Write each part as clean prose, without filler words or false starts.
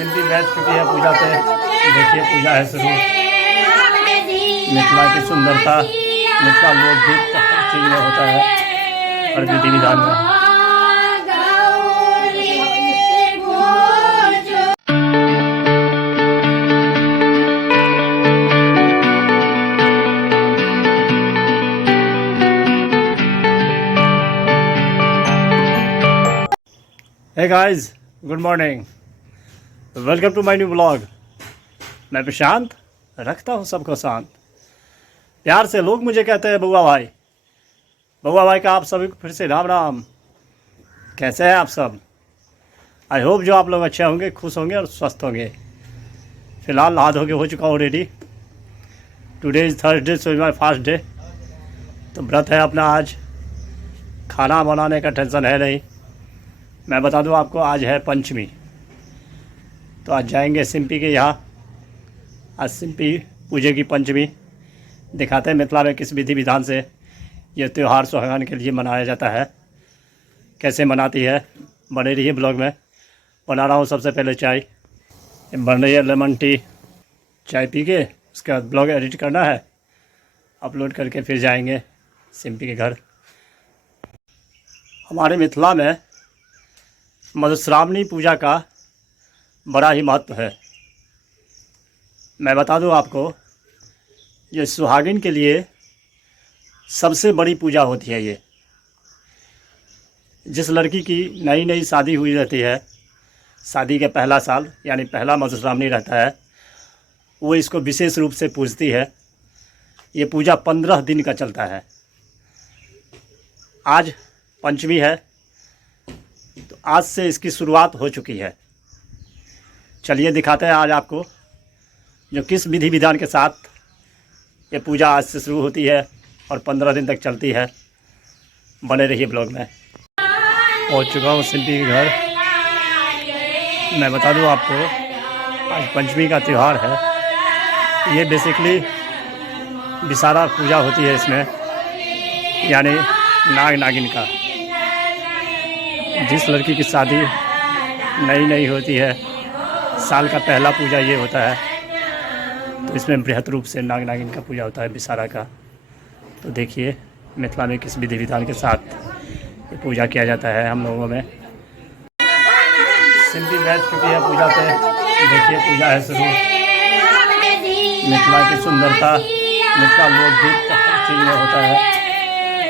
Simply बैठ चुकी है पूजा पे। देखिए पूजा है शुरू। मिथिला की सुंदरता, मिथिला लोकगीत हर चीज़ में होता है, हर विधि विधान में। Hey guys, good morning, welcome to my new blog. मैं प्रशांत, रखता हूँ सबको शांत। प्यार से लोग मुझे कहते हैं बउआ भाई। बउआ भाई का आप सभी को फिर से राम राम। कैसे हैं आप सब? आई होप जो आप लोग अच्छे होंगे, खुश होंगे और स्वस्थ होंगे। फ़िलहाल नहा धो के हो चुका हूँ ready. Today is Thursday, so is my fast day. तो व्रत है अपना आज। खाना बनाने का टेंशन है नहीं। मैं बता दूं आपको, आज है पंचमी। तो आज जाएंगे सिंपी के यहाँ। आज सिंपी पूजे की पंचमी। दिखाते हैं मिथिला में किस विधि विधान से ये त्यौहार सुहागन के लिए मनाया जाता है, कैसे मनाती है। बने रहिए ब्लॉग में। बना रहा हूँ सबसे पहले चाय। बन रही है लेमन टी। चाय पी के उसके बाद ब्लॉग एडिट करना है, अपलोड करके फिर जाएंगे सिंपी के घर। हमारे मिथिला में मधुश्रावणी पूजा का बड़ा ही महत्व है। मैं बता दूं आपको, ये सुहागिन के लिए सबसे बड़ी पूजा होती है। ये जिस लड़की की नई नई शादी हुई रहती है, शादी के पहला साल यानी पहला मधुश्रावणी रहता है, वो इसको विशेष रूप से पूजती है। ये पूजा 15 दिन का चलता है। आज पंचमी है, तो आज से इसकी शुरुआत हो चुकी है। चलिए दिखाते हैं आज आपको जो किस विधि विधान के साथ ये पूजा आज से शुरू होती है और 15 दिन तक चलती है। बने रहिए ब्लॉग में। पहुंच चुका हूँ सिंपी के घर। मैं बता दूं आपको, आज पंचमी का त्यौहार है। ये बेसिकली विसारा पूजा होती है इसमें, यानी नाग नागिन का। जिस लड़की की शादी नई नई होती है, साल का पहला पूजा ये होता है। तो इसमें बृहद रूप से नाग नागिन का पूजा होता है, विसारा का। तो देखिए मिथिला में किस विधि विधान के साथ ये पूजा किया जाता है हम लोगों में। सिंपली बैठ चुकी है पूजा पे। देखिए पूजा है शुरू। मिथिला की सुंदरता, मिथिला लोकगीत हर चीज़ में होता है,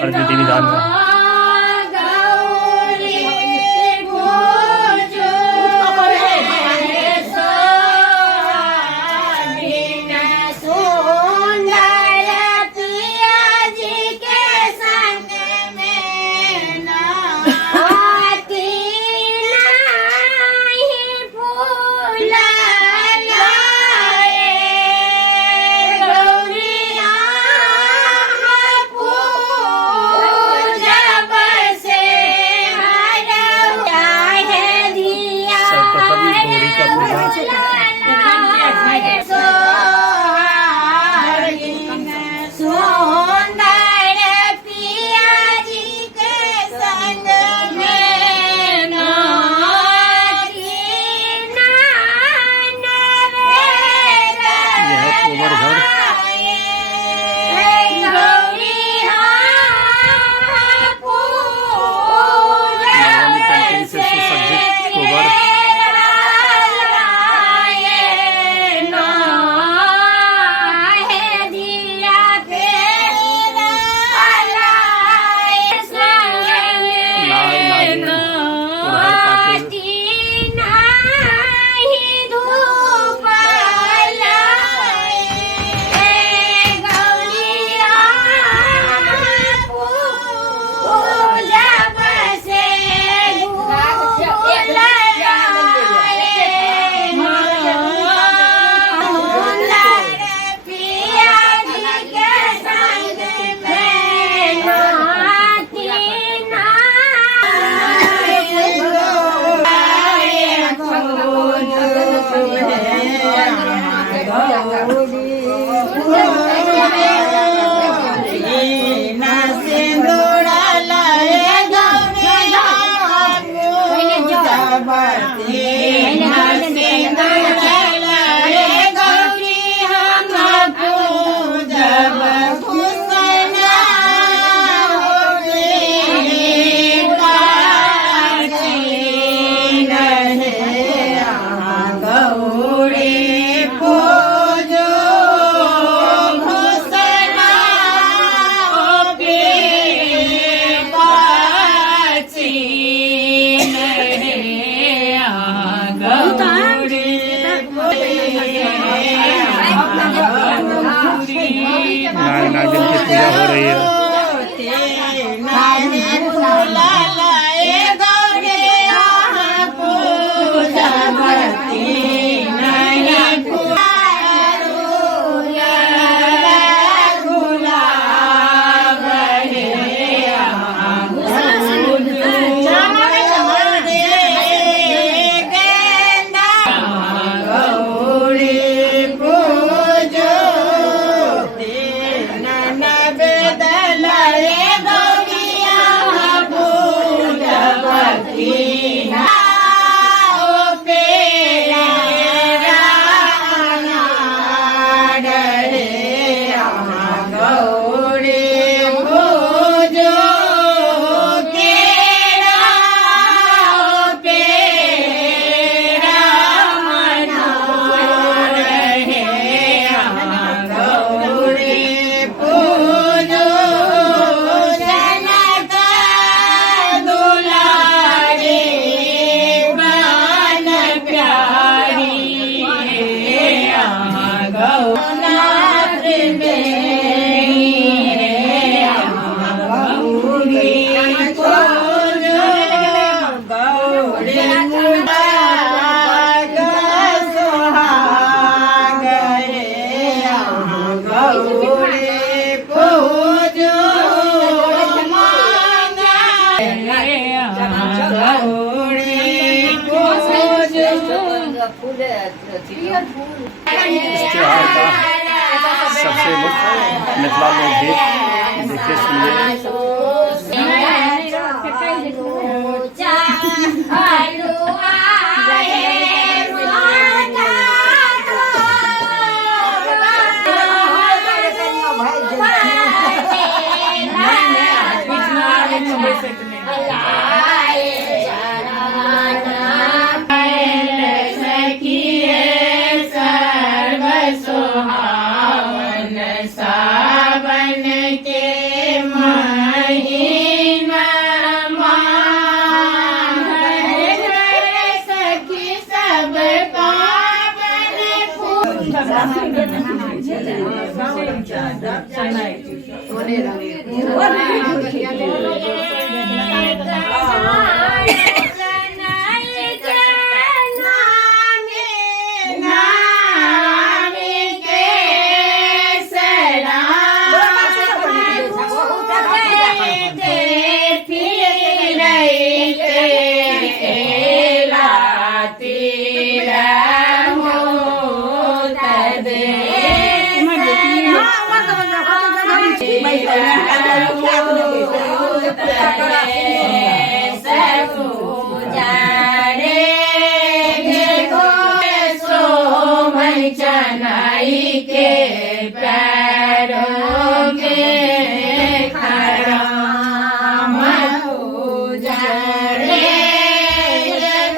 हर विधि विधान में। नागिन की पूजा हो रही है। इस त्योहार का सबसे मुख्य मिथिला लोकगीत देखिए सुनिए। चनाई के पैरों में खड़ा जड़े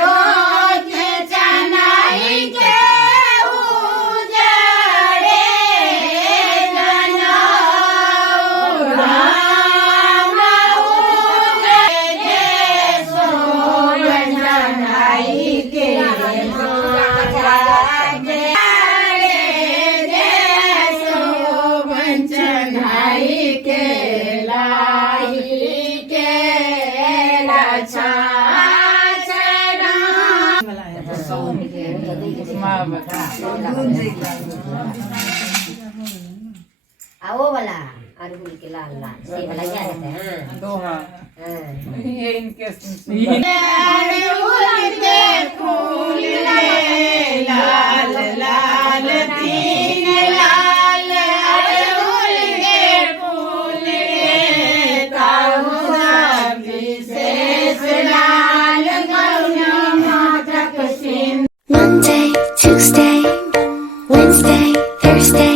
रोज चनाई के उजड़े चनाई के वो वाला अरहुल के लाल लाल से वाला क्या कहते हैं? दोहा ये इनके अरहुल के फूल लाल लाल तीन लाल अरहुल के फूल ताहुआ विशेष लाल गौना मातक Singh Monday, Tuesday, Wednesday, Thursday